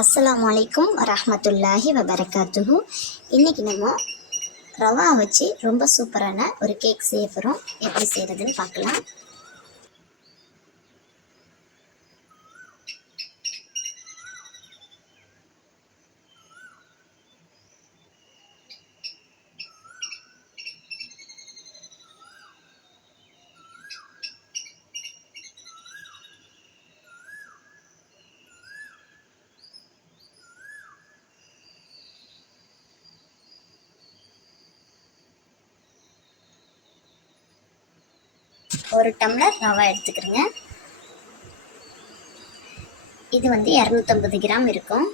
அஸ்லாம் வலைக்கும் வரமத்துல்லாஹி வபரகாத்துஹு. இன்றைக்கி நம்ம ரவா வச்சு ரொம்ப சூப்பரான ஒரு கேக் செய்ய போகிறோம் எப்படி செய்கிறதுன்னு பார்க்கலாம். ஒரு டம்ளர் ரவா எடுத்துக்கிறேங்க. இது வந்து இரநூத்தம்பது கிராம் இருக்கும்.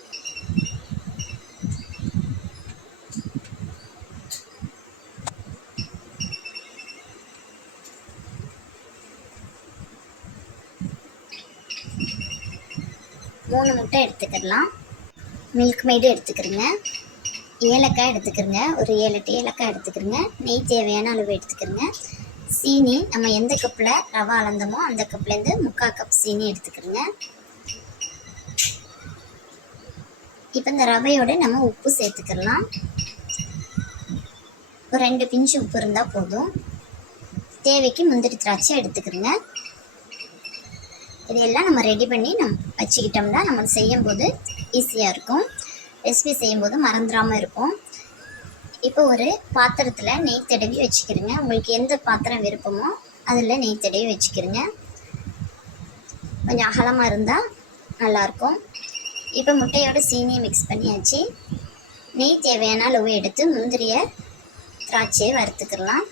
மூணு முட்டை எடுத்துக்கிடலாம் மில்க் மெய்டு எடுத்துக்கிறேங்க. ஏலக்காய் எடுத்துக்கிறேங்க. ஒரு ஏழு எட்டு ஏலக்காய் எடுத்துக்கிறேங்க. நெய் தேவையான அளவு எடுத்துக்கிறேங்க. சீனி நம்ம எந்த கப்பில் ரவா அளந்தோமோ அந்த கப்லேருந்து முக்கால் கப் சீனி எடுத்துக்கிறோங்க. இப்போ இந்த ரவையோட நம்ம உப்பு சேர்த்துக்கலாம். ஒரு ரெண்டு பிஞ்சு உப்பு இருந்தால் போதும். தேவைக்கு முந்திரி திராட்சை எடுத்துக்கிறோங்க. இதையெல்லாம் நம்ம ரெடி பண்ணி நம் வச்சுக்கிட்டோம்னா நம்ம செய்யும்போது ஈஸியாக இருக்கும். ரெசிபி செய்யும்போது மறந்துடாமல் இருக்கும் இப்போ ஒரு பாத்திரத்தில் நெய் தடவி வச்சுக்கிறேங்க. உங்களுக்கு எந்த பாத்திரம் விருப்பமோ அதில் நெய் தடவி வச்சுக்கிறேங்க. கொஞ்சம் அகலமாக இருந்தால் நல்லாயிருக்கும் இப்போ முட்டையோட சீனியை மிக்ஸ் பண்ணியாச்சு. நெய் தேவையான அளவு எடுத்து முந்திரியை திராட்சையை வறுத்துக்கலாம்.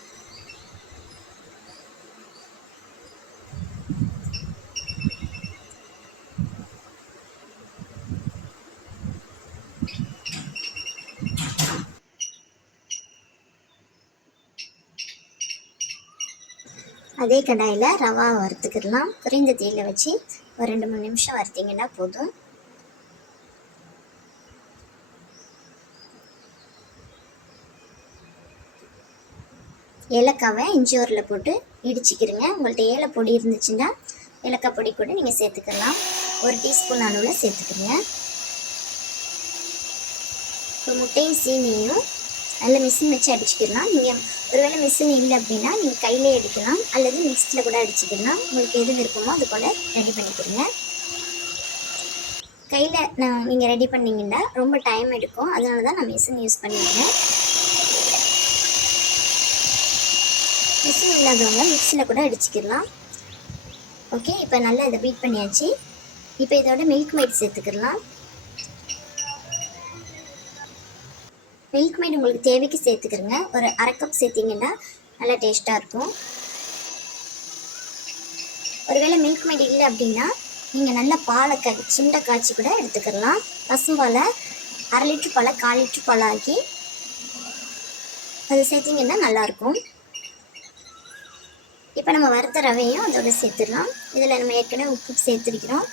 அதே கடாயில் ரவா வறுத்துக்கிடலாம். குறைந்த தீயில் வச்சு ஒரு ரெண்டு மூணு நிமிஷம் வறுத்திங்கன்னா போதும். ஏலக்காவை இஞ்சோரில் போட்டு இடிச்சிக்கிறங்க உங்கள்கிட்ட ஏலை பொடி இருந்துச்சுன்னா ஏலக்காய் பொடி கூட நீங்கள் சேர்த்துக்கலாம். ஒரு டீஸ்பூன் அளவில் சேர்த்துக்கிறங்க இப்போ முட்டையும் சீனியையும் அதில் மிஷின் வச்சு அடிச்சுக்கலாம் நீங்கள் ஒருவேளை மிஷின் இல்லை அப்படின்னா நீங்கள் கையிலே அடிக்கலாம் அல்லது மிக்ஸில் கூட அடிச்சுக்கலாம். உங்களுக்கு எது விருப்பமோ அது போல் ரெடி பண்ணிக்கிறீங்க கையில் நான் நீங்கள் ரெடி பண்ணிங்கன்னா ரொம்ப டைம் எடுக்கும். அதனால தான் நான் மிஷின் யூஸ் பண்ணியிருக்கேன். மிஷின் இல்லாதவங்க மிக்ஸியில் கூட அடிச்சுக்கிடலாம் ஓகே இப்போ நல்லா இதை பீட் பண்ணியாச்சு. இப்போ இதோட மில்க் மைட் சேர்த்துக்கிடலாம் மில்க் மைட் உங்களுக்கு தேவைக்கு சேர்த்துக்கிறங்க. ஒரு அரை கப் சேர்த்திங்கன்னா நல்லா டேஸ்ட்டாக இருக்கும். ஒருவேளை மில்க் மைட் இல்லை அப்படின்னா நீங்கள் நல்ல பாலை க சுண்டை காய்ச்சி கூட எடுத்துக்கிடலாம் பசும்பாலை அரை லிட்ரு பாலை கால் லிட்ரு பால் ஆக்கி அது சேர்த்திங்கன்னா நல்லாயிருக்கும் இப்போ நம்ம வறுத்த ரவையும் அதோட சேர்த்துடலாம். இதில் நம்ம ஏற்கனவே உப்பு சேர்த்துருக்கிறோம்.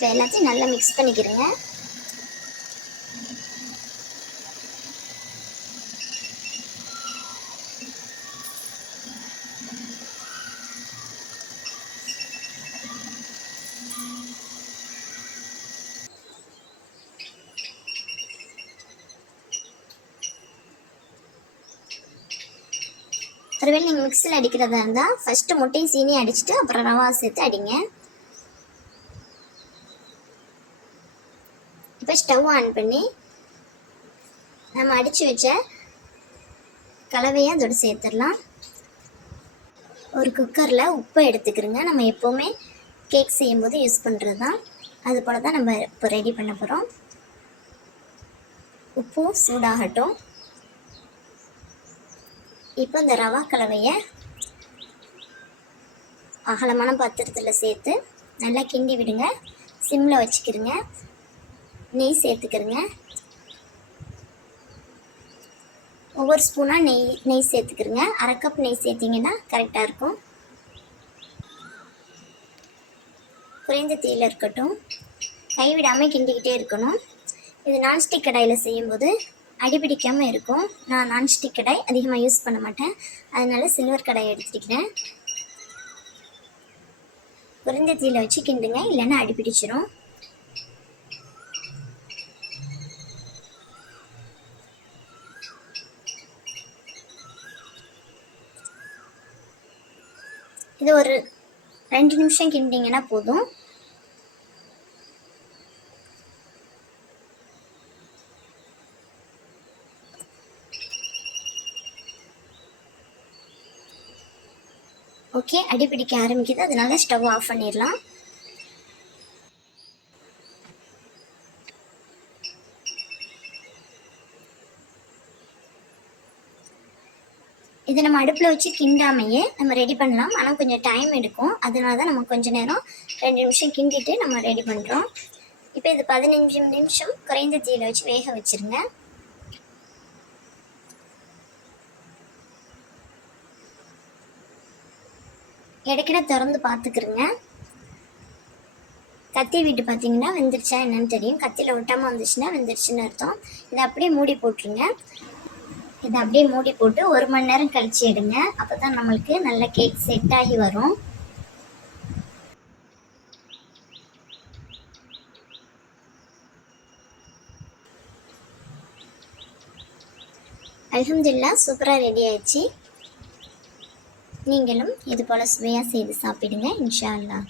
இப்போ எல்லாத்தையும் நல்லா மிக்ஸ் பண்ணிக்கிறேங்க ஒருவேளை நீங்கள் மிக்சியில் அடிக்கிறதா இருந்தால் ஃபஸ்ட்டு முட்டையும் சீனியும் அடிச்சுட்டு அப்புறம் ரவா சேர்த்து அடிங்க இப்போ ஸ்டவ் ஆன் பண்ணி நம்ம அடித்து வச்ச கலவையை அதோட சேர்த்துடலாம். ஒரு குக்கரில் உப்பை எடுத்துக்கிறோங்க. நம்ம எப்போவுமே கேக் செய்யும்போது யூஸ் பண்ணுறது தான் அது போல் தான் நம்ம இப்போ ரெடி பண்ண போகிறோம் உப்பும் சூடாகட்டும். இப்போ இந்த ரவா கலவையை அகலமான பாத்திரத்தில் சேர்த்து நல்லா கிண்டி விடுங்க. சிம்மில் வச்சுக்கிருங்க நெய் சேர்த்துக்கிறேங்க. ஒவ்வொரு ஸ்பூனாக நெய் நெய் சேர்த்துக்கிறேங்க. அரை கப் நெய் சேர்த்திங்கன்னா கரெக்டாக இருக்கும். குறைந்த தீயில் இருக்கட்டும். கைவிடாமல் கிண்டிக்கிட்டே இருக்கணும். இது நான்ஸ்டிக் கடாயில் செய்யும்போது அடிபிடிக்காமல் இருக்கும். நான் நான்ஸ்டிக் கடாய் அதிகமாக யூஸ் பண்ண மாட்டேன். அதனால் சில்வர் கடாய் எடுத்துக்கிறேன் குறைந்த தீயில் வச்சு கிண்டுங்க. இல்லைன்னா அடிபிடிச்சிரும் இது ஒரு ரெண்டு நிமிஷம் கிண்டிங்கன்னா போதும். ஓகே அடிப்பிடிக்க ஆரம்பிக்குது. அதனால ஸ்டவ் ஆஃப் பண்ணிடலாம். இதை நம்ம அடுப்பில் வச்சு கிண்டாமையே நம்ம ரெடி பண்ணலாம். ஆனால் கொஞ்சம் டைம் எடுக்கும். அதனால தான் நம்ம கொஞ்ச நேரம் ரெண்டு நிமிஷம் கிண்டிட்டு நம்ம ரெடி பண்ணுறோம் இப்போ இது பதினஞ்சு நிமிஷம் குறைந்த தீயில வச்சு வேக வச்சிருங்க. இடைக்கிட திறந்து பார்த்துக்கிறங்க கத்தி விட்டு பார்த்தீங்கன்னா வெந்துருச்சா என்னன்னு தெரியும். கத்தியில் ஒட்டாமல் வந்துச்சுன்னா வெந்துருச்சுன்னு அர்த்தம். இதை அப்படியே மூடி போட்டுருங்க. இதை அப்படியே மூடி போட்டு ஒரு மணி நேரம் கழிச்சு எடுங்க. அப்போ தான் நம்மளுக்கு நல்ல கேக் செட் ஆகி வரும். அலமதுல்லா சூப்பராக ரெடி ஆயிடுச்சு. நீங்களும் இது போல் சுவையாக செய்து சாப்பிடுங்க இன்ஷா அல்லாஹ்.